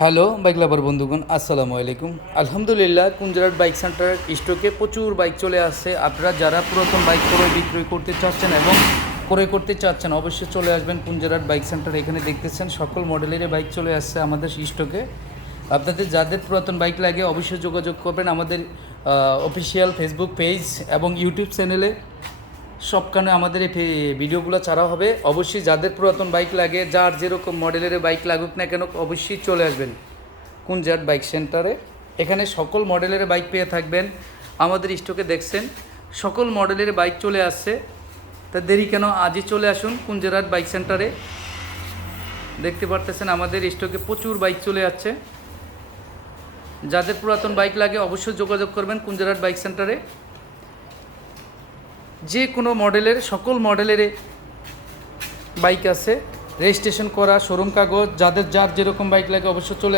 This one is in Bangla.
হ্যালো বাইক লাভার বন্ধুগণ, আসসালামু আলাইকুম। আলহামদুলিল্লাহ, কুঞ্জরাট বাইক সেন্টার স্টকে প্রচুর বাইক চলে আসছে। আপনারা যারা পুরাতন বাইক ক্রয় বিক্রয় করতে চাচ্ছেন এবং ক্রয় করতে চাচ্ছেন অবশ্যই চলে আসবেন কুঞ্জরাট বাইক সেন্টার। এখানে দেখতেছেন সকল মডেলের বাইক চলে আসছে আমাদের স্টকে। আপনাদের যাদের পুরাতন বাইক লাগে অবশ্যই যোগাযোগ করবেন আমাদের অফিসিয়াল ফেসবুক পেজ এবং ইউটিউব চ্যানেলে। সবখানে আমাদের এই ভিডিওগুলো ছাড়া হবে। অবশ্যই যাদের পুরাতন বাইক লাগে, যার যেরকম মডেলের বাইক লাগুক না কেন, অবশ্যই চলে আসবেন কুঞ্জরাট বাইক সেন্টারে। এখানে সকল মডেলের বাইক পেয়ে থাকবেন। আমাদের স্টকে দেখছেন সকল মডেলের বাইক চলে আসছে। তা দেরি কেন, আজই চলে আসুন কুঞ্জরাট বাইক সেন্টারে। দেখতে পারতেছেন আমাদের স্টকে প্রচুর বাইক চলে যাচ্ছে। যাদের পুরাতন বাইক লাগে অবশ্যই যোগাযোগ করবেন কুঞ্জরাট বাইক সেন্টারে। যে কোনো মডেলের, সকল মডেলের বাইক আছে, রেজিস্ট্রেশন করা, শোরুম কাগজ। যার যেরকম বাইক লাগে অবশ্যই চলে